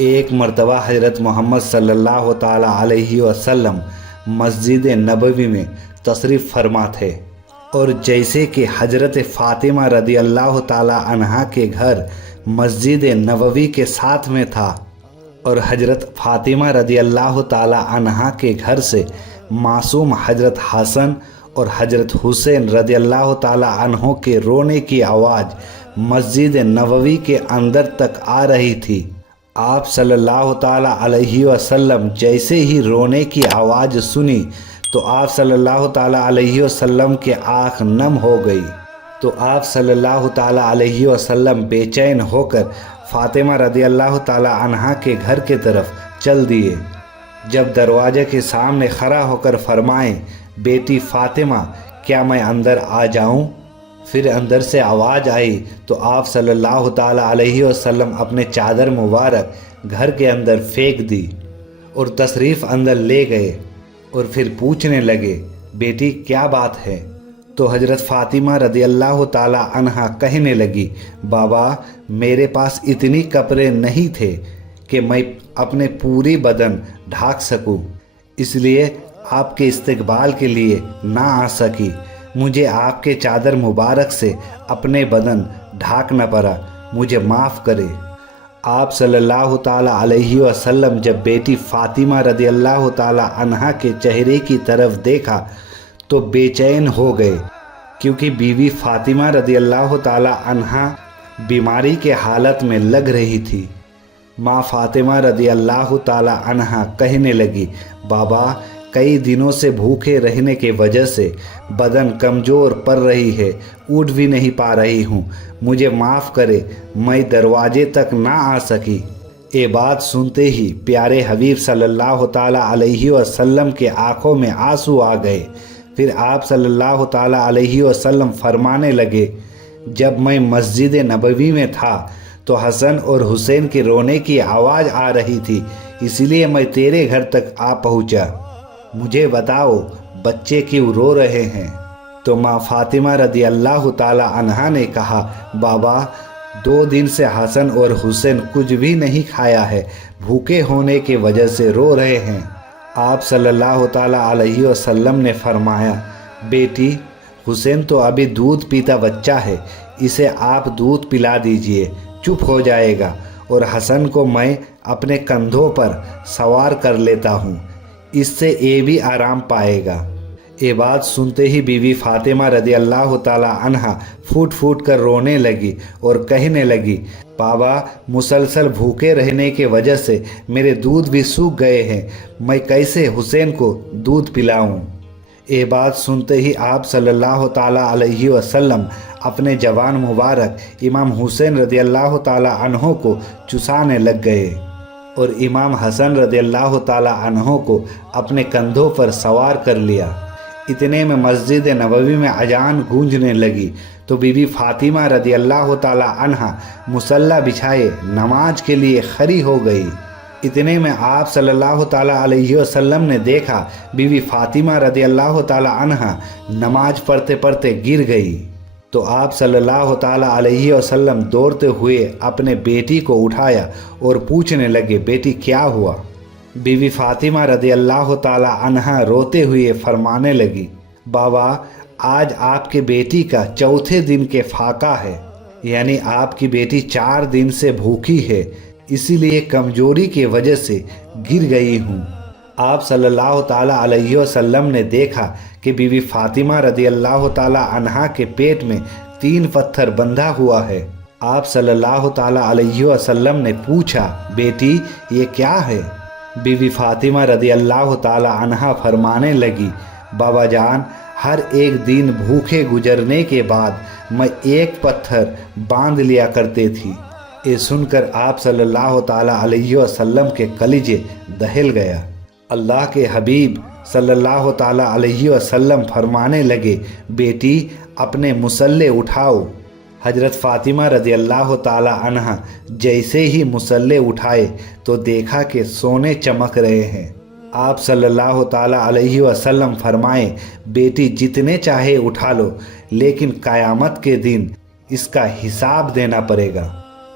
ایک مرتبہ حضرت محمد صلی اللہ تعالی علیہ وسلم مسجد نبوی میں تشریف فرما تھے، اور جیسے کہ حضرت فاطمہ رضی اللہ تعالی عنہا کے گھر مسجد نبوی کے ساتھ میں تھا، اور حضرت فاطمہ رضی اللہ تعالی عنہا کے گھر سے معصوم حضرت حسن اور حضرت حسین رضی اللہ تعالی عنہ کے رونے کی آواز مسجد نبوی کے اندر تک آ رہی تھی۔ آپ صلی اللہ تعالی علیہ وسلم جیسے ہی رونے کی آواز سنی تو آپ صلی اللہ تعالی علیہ وسلم کے آنکھ نم ہو گئی، تو آپ صلی اللہ تعالی علیہ وسلم بے چین ہو کر فاطمہ رضی اللہ تعالی عنہا کے گھر کے طرف چل دیے۔ جب دروازے کے سامنے کھڑا ہو کر فرمائیں، بیٹی فاطمہ کیا میں اندر آ جاؤں؟ پھر اندر سے آواز آئی تو آپ صلی اللہ تعالی علیہ وسلم اپنے چادر مبارک گھر کے اندر پھینک دی اور تشریف اندر لے گئے، اور پھر پوچھنے لگے، بیٹی کیا بات ہے؟ تو حضرت فاطمہ رضی اللہ تعالی عنہا کہنے لگی، بابا میرے پاس اتنی کپڑے نہیں تھے کہ میں اپنے پوری بدن ڈھانک سکوں، اس لیے آپ کے استقبال کے لیے نہ آ سکی، مجھے آپ کے چادر مبارک سے اپنے بدن ڈھانکنا پڑا، مجھے معاف کرے۔ آپ صلی اللہ تعالی علیہ وسلم جب بیٹی فاطمہ رضی اللہ تعالی عنہا کے چہرے کی طرف دیکھا تو بے چین ہو گئے، کیونکہ بیوی فاطمہ رضی اللہ تعالی عنہا بیماری کے حالت میں لگ رہی تھی۔ ماں فاطمہ رضی اللہ تعالی عنہا کہنے لگی، بابا کئی دنوں سے بھوکے رہنے کے وجہ سے بدن کمزور پڑ رہی ہے، اٹھ بھی نہیں پا رہی ہوں، مجھے معاف کرے، میں دروازے تک نہ آ سکی۔ یہ بات سنتے ہی پیارے حبیب صلی اللہ تعالی علیہ وسلم کے آنکھوں میں آنسو آ گئے۔ پھر آپ صلی اللہ تعالی علیہ وسلم فرمانے لگے، جب میں مسجد نبوی میں تھا تو حسن اور حسین کے رونے کی آواز آ رہی تھی، اسی لیے میں تیرے گھر تک آ پہنچا، مجھے بتاؤ بچے کیوں رو رہے ہیں؟ تو ماں فاطمہ رضی اللہ تعالی عنہا نے کہا، بابا 2 دن سے حسن اور حسین کچھ بھی نہیں کھایا ہے، بھوکے ہونے کی وجہ سے رو رہے ہیں۔ آپ صلی اللہ تعالی علیہ وسلم نے فرمایا، بیٹی حسین تو ابھی دودھ پیتا بچہ ہے، اسے آپ دودھ پلا دیجئے، چپ ہو جائے گا، اور حسن کو میں اپنے کندھوں پر سوار کر لیتا ہوں، اس سے یہ بھی آرام پائے گا۔ یہ بات سنتے ہی بیوی فاطمہ رضی اللہ تعالی عنہا پھوٹ پھوٹ کر رونے لگی اور کہنے لگی، بابا مسلسل بھوکے رہنے کی وجہ سے میرے دودھ بھی سوکھ گئے ہیں، میں کیسے حسین کو دودھ پلاؤں؟ یہ بات سنتے ہی آپ صلی اللہ تعالی علیہ وسلم اپنے جوان مبارک امام حسین رضی اللہ تعالی عنہ کو چسانے لگ گئے، اور امام حسن رضی اللہ تعالی عنہ کو اپنے کندھوں پر سوار کر لیا۔ اتنے میں مسجد نبوی میں اذان گونجنے لگی تو بی بی فاطمہ رضی اللہ تعالی عنہا مصلی بچھائے نماز کے لیے کھڑی ہو گئی۔ اتنے میں آپ صلی اللہ تعالی علیہ وسلم نے دیکھا بی بی فاطمہ رضی اللہ تعالی عنہا نماز پڑھتے پڑھتے گر گئی، تو آپ صلی اللہ تعالی علیہ وسلم دوڑتے ہوئے اپنے بیٹی کو اٹھایا اور پوچھنے لگے، بیٹی کیا ہوا؟ بی بی فاطمہ رضی اللہ تعالی عنہا روتے ہوئے فرمانے لگی، بابا آج آپ کے بیٹی کا 4تھے دن کے فاقہ ہے، یعنی آپ کی بیٹی 4 دن سے بھوکی ہے، اسی لیے کمزوری کی وجہ سے گر گئی ہوں۔ آپ صلی اللہ تعالی علیہ وسلم نے دیکھا کہ بی بی فاطمہ رضی اللہ تعالی عنہا کے پیٹ میں 3 پتھر بندھا ہوا ہے۔ آپ صلی اللہ تعالی علیہ وسلم نے پوچھا، بیٹی یہ کیا ہے؟ بی بی فاطمہ رضی اللہ تعالی عنہا فرمانے لگی، بابا جان ہر ایک دن بھوکے گزرنے کے بعد میں 1 پتھر باندھ لیا کرتے تھی۔ یہ سن کر آپ صلی اللہ تعالی علیہ وسلم کے کلیجے دہل گیا۔ اللہ کے حبیب صلی اللہ تعالی علیہ وسلم فرمانے لگے، بیٹی اپنے مصلے اٹھاؤ۔ حضرت فاطمہ رضی اللہ تعالی عنہا جیسے ہی مصلے اٹھائے تو دیکھا کہ سونے چمک رہے ہیں۔ آپ صلی اللہ تعالی علیہ وسلم فرمائے، بیٹی جتنے چاہے اٹھا لو، لیکن قیامت کے دن اس کا حساب دینا پڑے گا۔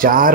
4